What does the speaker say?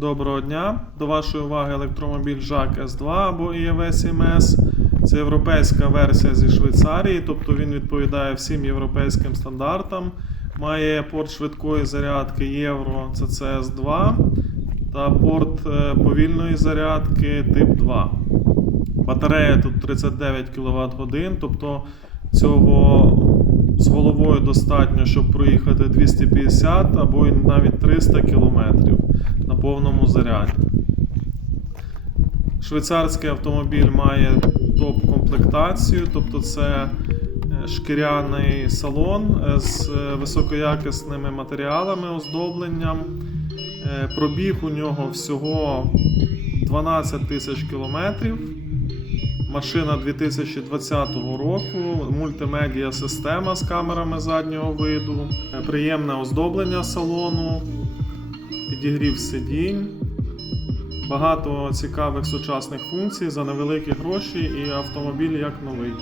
Доброго дня! До вашої уваги електромобіль JAC S2 або EV CMS. Це європейська версія зі Швейцарії, тобто він відповідає всім європейським стандартам. Має порт швидкої зарядки Євро CCS 2 та порт е, повільної зарядки тип 2. Батарея тут 39 кВт годин, тобто цього з головою достатньо, щоб проїхати 250 або навіть 300 км повному заряді. Швейцарський автомобіль має топ-комплектацію, тобто це е, шкіряний салон е, з е, високоякісними матеріалами, оздобленням. Пробіг у нього всього 12 тисяч кілометрів. Машина 2020 року, мультимедіа система з камерами заднього виду, приємне оздоблення салону, підігрів сидінь, багато цікавих сучасних функцій за невеликі гроші і автомобіль як новий.